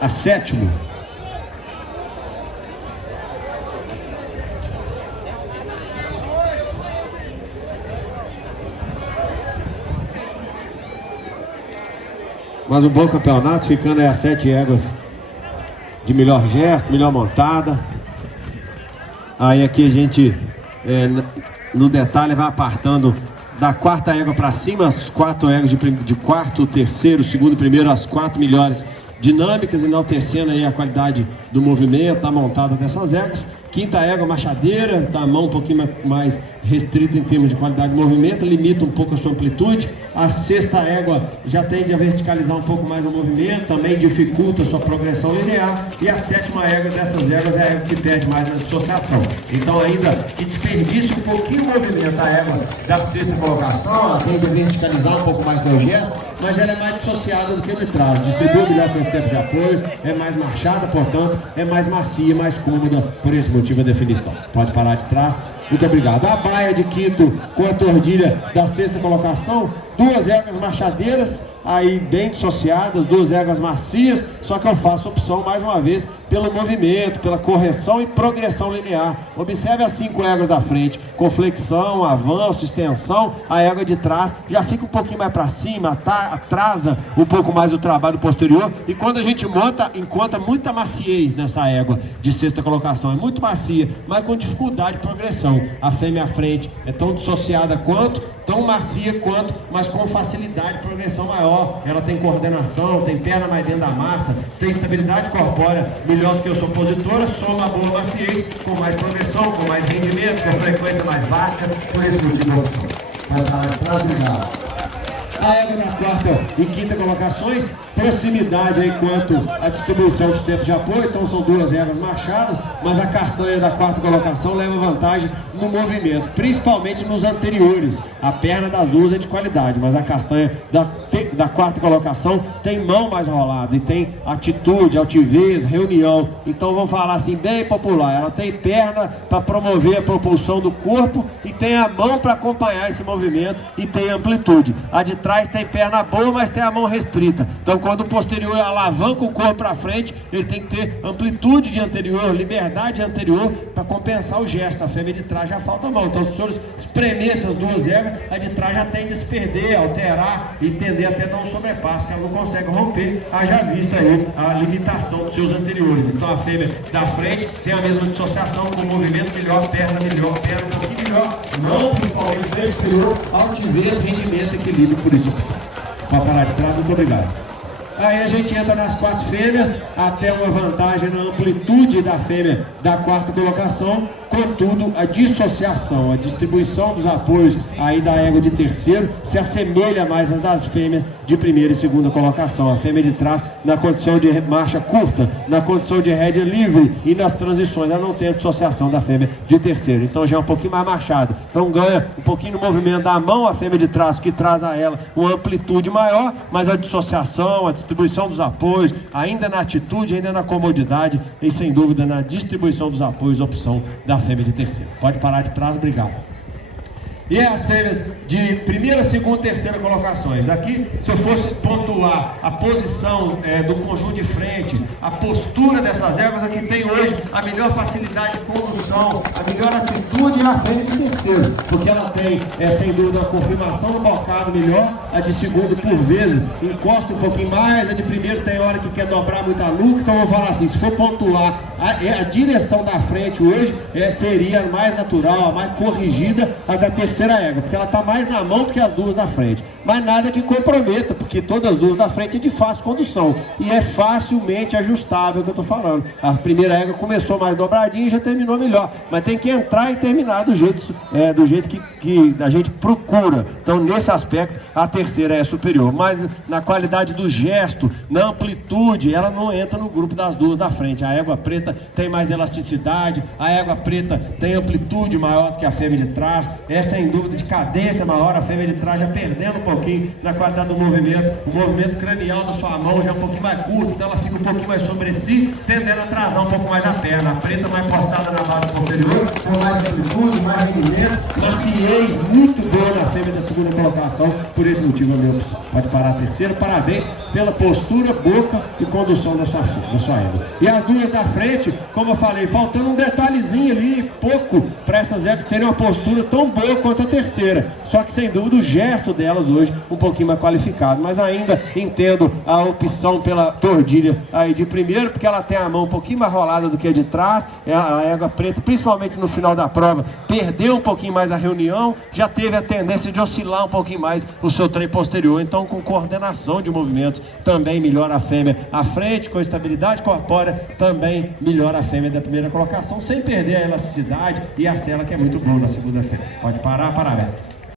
a sétimo. Mas um bom campeonato, ficando aí as 7 éguas de melhor gesto, melhor montada. Aí aqui a gente, no detalhe, vai apartando da quarta égua para cima, as 4 éguas de quarto, terceiro, segundo, primeiro, as 4 melhores dinâmicas, enaltecendo aí a qualidade do movimento, da montada dessas éguas. Quinta égua, machadeira, tá a mão um pouquinho mais restrita em termos de qualidade de movimento, limita um pouco a sua amplitude. A sexta égua já tende a verticalizar um pouco mais o movimento, também dificulta a sua progressão linear. E a sétima égua dessas éguas é a égua que perde mais na dissociação. Então, ainda que desperdice um pouquinho o movimento, a égua da sexta colocação, ela tende a verticalizar um pouco mais seu gesto, mas ela é mais dissociada do que de trás, distribui melhor seus tempos de apoio, é mais marchada, portanto, é mais macia, mais cômoda, por esse motivo a definição. Pode parar de trás. Muito obrigado. A baia de quinto com a tordilha da sexta colocação, 2 éguas marchadeiras, aí bem dissociadas, 2 éguas macias, só que eu faço opção mais uma vez pelo movimento, pela correção e progressão linear. Observe as 5 éguas da frente, com flexão, avanço, extensão. A égua de trás já fica um pouquinho mais para cima, atrasa um pouco mais o trabalho posterior, e quando a gente monta, encontra muita maciez nessa égua de sexta colocação, é muito macia, mas com dificuldade de progressão. A fêmea à frente é tão dissociada quanto, tão macia quanto, mas com facilidade de progressão maior. Ela tem coordenação, tem perna mais dentro da massa, tem estabilidade corpórea melhor do que o opositora, soma a boa maciez, com mais progressão, com mais rendimento, com frequência mais baixa, por esse motivo da opção. A égua da quarta e quinta colocações, proximidade aí quanto à distribuição dos tempos de apoio, então são 2 éguas marchadas, mas a castanha da quarta colocação leva vantagem no movimento, principalmente nos anteriores. A perna das duas é de qualidade, mas a castanha da quarta colocação tem mão mais rolada e tem atitude, altivez, reunião. Então vamos falar assim, bem popular, ela tem perna para promover a propulsão do corpo e tem a mão para acompanhar esse movimento e tem amplitude. A de trás tem perna boa, mas tem a mão restrita. Então quando o posterior alavanca o corpo para frente, ele tem que ter amplitude de anterior, liberdade anterior para compensar o gesto. A fêmea de trás já falta a mão. Então se os senhores espremer essas 2 éguas, a de trás já tende a se perder, alterar e tender até dar um sobrepasso, que ela não consegue romper, haja vista aí a limitação dos seus anteriores. Então a fêmea da frente tem a mesma dissociação, com movimento melhor, perna um pouquinho melhor, mão principalmente bem superior, altivez, rendimento, equilíbrio, por isso opção. Para parar de trás, muito obrigado. Aí a gente entra nas 4 fêmeas, até uma vantagem na amplitude da fêmea da quarta colocação, contudo a dissociação, a distribuição dos apoios aí da égua de terceiro se assemelha mais às das fêmeas de primeira e segunda colocação. A fêmea de trás na condição de marcha curta, na condição de rédea livre e nas transições ela não tem a dissociação da fêmea de terceiro, então já é um pouquinho mais marchada, então ganha um pouquinho no movimento da mão a fêmea de trás, que traz a ela uma amplitude maior, mas a dissociação, a distribuição dos apoios, ainda na atitude, ainda na comodidade e sem dúvida na distribuição dos apoios, opção da fêmea de terceiro. Pode parar de trás, obrigado. E as fêmeas de primeira, segunda e terceira colocações. Aqui, se eu fosse pontuar a posição do conjunto de frente, a postura dessas éguas, aqui tem hoje a melhor facilidade de condução, a melhor atitude é a fêmea de terceiro, porque ela tem, sem dúvida, a confirmação do bocado melhor, a de segundo, por vezes, encosta um pouquinho mais, a de primeiro tem hora que quer dobrar muito a nuca, então eu vou falar assim, se for pontuar a direção da frente hoje, seria mais natural, a mais corrigida, a da terceira égua, porque ela está mais na mão do que as 2 da frente, mas nada que comprometa, porque todas as 2 da frente é de fácil condução e é facilmente ajustável, que eu estou falando. A primeira égua começou mais dobradinha e já terminou melhor, mas tem que entrar e terminar do jeito que a gente procura. Então nesse aspecto a terceira é superior, mas na qualidade do gesto, na amplitude, ela não entra no grupo das 2 da frente. A égua preta tem mais elasticidade, a égua preta tem amplitude maior do que a fêmea de trás, sem dúvida de cadência maior, a fêmea de trás já perdendo um pouquinho na qualidade do movimento, o movimento cranial da sua mão já é um pouquinho mais curto, então ela fica um pouquinho mais sobre si, tendendo a atrasar um pouco mais a perna. A preta mais postada na base posterior, com mais amplitude, mais rendimento, maciez muito boa na fêmea da segunda colocação, por esse motivo a minha opção. Pode parar a terceira, parabéns. pela postura, boca e condução da sua égua. E as duas da frente, como eu falei, faltando um detalhezinho ali, pouco, para essas éguas terem uma postura tão boa quanto a terceira. Só que sem dúvida o gesto delas hoje um pouquinho mais qualificado, mas ainda entendo a opção pela tordilha aí de primeiro, porque ela tem a mão um pouquinho mais rolada do que a de trás. A égua preta, principalmente no final da prova, perdeu um pouquinho mais a reunião, já teve a tendência de oscilar um pouquinho mais o seu trem posterior. Então, com coordenação de movimentos, também melhora a fêmea à frente, com estabilidade corpórea, também melhora a fêmea da primeira colocação, sem perder a elasticidade e a sela, que é muito boa na segunda-feira. Pode parar, parabéns.